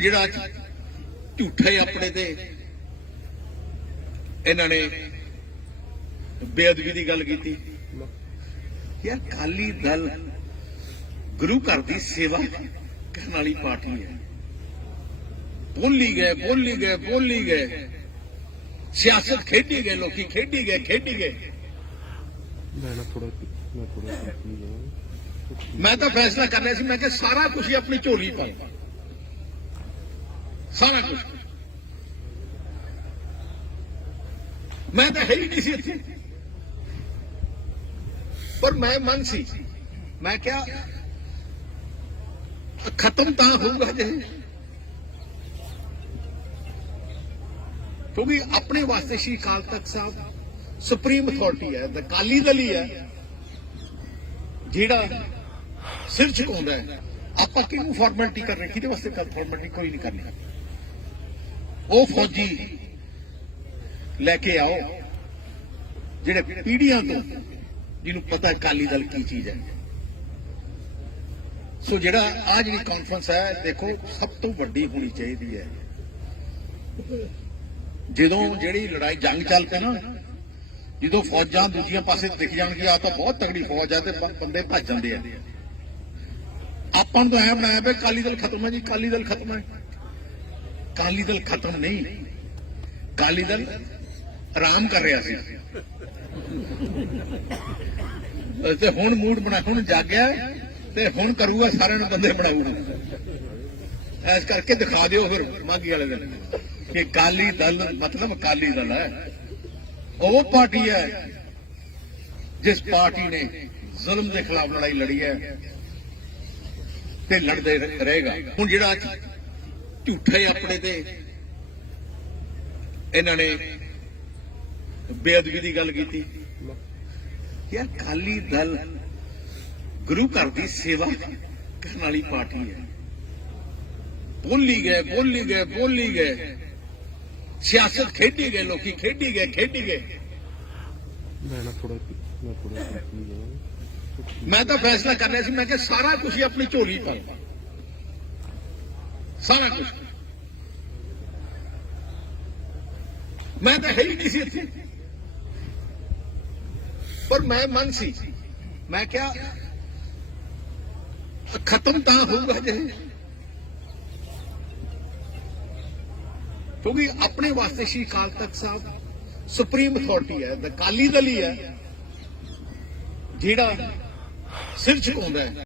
ਜਿਹੜਾ ਅੱਜ ਝੂਠਾ ਆਪਣੇ ਤੇ ਇਹਨਾਂ ਨੇ ਬੇਅਦਬੀ ਦੀ ਗੱਲ ਕੀਤੀ। ਯਾਰ ਕਾਲੀ ਦਲ ਗੁਰੂ ਘਰ ਦੀ ਸੇਵਾ ਕਰਨ ਵਾਲੀ ਪਾਰਟੀ ਹੈ। ਬੋਲੀ ਗਏ ਬੋਲੀ ਗਏ ਬੋਲੀ ਗਏ। ਸਿਆਸਤ ਖੇਡੀ ਗਏ ਲੋਕੀ ਖੇਡੀ ਗਏ ਖੇਡੀ ਗਏ। ਮੈਂ ਥੋੜਾ ਮੈਂ ਥੋੜਾ ਮੈਂ ਤਾਂ ਫੈਸਲਾ ਕਰ ਰਿਹਾ ਸੀ ਮੈਂ ਕਿ ਸਾਰਾ ਕੁਝ ਆਪਣੀ ਝੋਲੀ ਪਾਇਆ ਸਾਰਾ ਕੁਝ ਮੈਂ ਤਾਂ ਹੈ ਹੀ ਨਹੀਂ ਸੀ ਇੱਥੇ। ਪਰ ਮੈਂ ਮਨ ਸੀ। ਮੈਂ ਕਿਹਾ, ਖਤਮ ਤਾਂ ਹੋਊਗਾ ਜੇ। ਕਿਉਂਕਿ ਆਪਣੇ ਵਾਸਤੇ ਸ਼੍ਰੀ ਅਕਾਲ ਤਖਤ ਸਾਹਿਬ ਸੁਪਰੀਮ ਅਥਾਰਟੀ ਹੈ ਦ ਕਾਲੀ ਦਲ ਹੀ। ਹੈ ਜਿਹੜਾ ਸਿਰ ਝੁਕਾਉਂਦਾ ਹੈ। ਆਪਾਂ ਕਿਹਨੂੰ ਫਾਰਮੈਲਿਟੀ ਕਰ ਰਹੇ? ਕਿਹਦੇ ਵਾਸਤੇ ਕਰ ਫਾਰਮੈਲਿਟੀ ਕੋਈ ਨਹੀਂ ਕਰਨੀ। ਉਹ ਫੌਜੀ ਲੈ ਕੇ ਆਓ, ਜਿਹੜੇ ਪੀੜੀਆਂ ਤੋਂ, ਜਿਹਨੂੰ ਪਤਾ ਹੈ ਕਾਲੀ ਦਲ ਕੀ ਚੀਜ਼ ਹੈ। ਸੋ ਜਿਹੜਾ ਆ ਜਿਹੜੀ ਕਾਨਫਰੰਸ ਹੈ, ਦੇਖੋ, ਸਭ ਤੋਂ ਵੱਡੀ ਹੋਣੀ ਚਾਹੀਦੀ ਹੈ। ਜਦੋਂ ਜਿਹੜੀ ਲੜਾਈ ਜੰਗ ਚੱਲ ਪਈ ਨਾ, ਜਦੋਂ ਫੌਜਾਂ ਦੂਜੀਆਂ ਪਾਸੇ ਦਿਖ ਜਾਣਗੀਆਂ ਆ ਤਾਂ ਬਹੁਤ ਤਗੜੀ ਫੌਜ ਹੈ ਤੇ ਬੰਦੇ ਭੱਜ ਜਾਂਦੇ ਆ। ਆਪਾਂ ਨੂੰ ਤਾਂ ਐ ਬਣਾਇਆ ਪਿਆ ਕਾਲੀ ਦਲ ਖਤਮ ਹੈ ਜੀ ਕਾਲੀ ਦਲ ਖਤਮ ਹੈ। ਕਾਲੀ ਦਲ ਖਤਮ ਨਹੀਂ। ਕਾਲੀ ਦਲ ਆਰਾਮ ਕਰ ਰਿਹਾ ਸੀ। ਤੇ ਹੁਣ ਮੂਡ ਬਣਾ, ਹੁਣ ਜਾਗਿਆ ਤੇ ਹੁਣ ਕਰੂਗਾ ਸਾਰਿਆਂ ਨੂੰ ਬੰਦੇ ਬਣਾਊਗਾ ਐਸ ਕਰਕੇ ਦਿਖਾ ਦਿਓ ਫਿਰ ਮਾਗੀ ਵਾਲੇ ਦਿਨ ਕਿ ਕਾਲੀ ਦਲ, ਮਤਲਬ ਕਾਲੀ ਦਲ ਹੈ। ਉਹ ਪਾਰਟੀ ਹੈ ਜਿਸ ਪਾਰਟੀ ਨੇ ਜ਼ੁਲਮ ਦੇ ਖਿਲਾਫ ਲੜਾਈ ਲੜੀ ਹੈ ਤੇ ਲੜਦੇ ਰਹੇਗਾ। ਹੁਣ ਜਿਹੜਾ ਅੱਜ ਝੂਠਾ ਆਪਣੇ ਤੇ। ਇਹਨਾਂ ਨੇ ਬੇਅਦਬੀ ਦੀ ਗੱਲ ਕੀਤੀ। ਯਾਰ ਕਾਲੀ ਦਲ ਗੁਰੂ ਘਰ ਦੀ ਸੇਵਾ ਕਰਨ ਵਾਲੀ ਪਾਰਟੀ ਹੈ। ਬੋਲੀ ਗਏ ਬੋਲੀ ਗਏ ਬੋਲੀ ਗਏ। ਸਿਆਸਤ ਖੇਡੀ ਗਏ ਲੋਕੀ ਖੇਡੀ ਗਏ ਖੇਡੀ ਗਏ। ਮੈਂ ਨਾ ਥੋੜਾ ਮੈਂ ਥੋੜਾ ਮੈਂ ਤਾਂ ਫੈਸਲਾ ਕਰ ਰਿਹਾ ਸੀ ਮੈਂ ਕਿ ਸਾਰਾ ਕੁਝ ਹੀ ਆਪਣੀ ਝੋਲੀ ਪਾਇਆ ਸਾਰਾ ਕੁਝ ਮੈਂ ਤਾਂ ਹੈ ਹੀ ਨਹੀਂ ਸੀ ਇੱਥੇ। ਪਰ ਮੈਂ ਮਨ ਸੀ। ਮੈਂ ਕਿਹਾ, ਖਤਮ ਤਾਂ ਹੋਊਗਾ ਜੇ। ਕਿਉਂਕਿ ਆਪਣੇ ਵਾਸਤੇ ਸ਼੍ਰੀ ਅਕਾਲ ਤਖਤ ਸਾਹਿਬ ਸੁਪਰੀਮ ਅਥਾਰਟੀ ਹੈ ਦ ਕਾਲੀ ਦਲ ਹੀ ਹੈ, ਜਿਹੜਾ ਸਿਰ ਝੁਕਾਉਂਦਾ ਹੈ।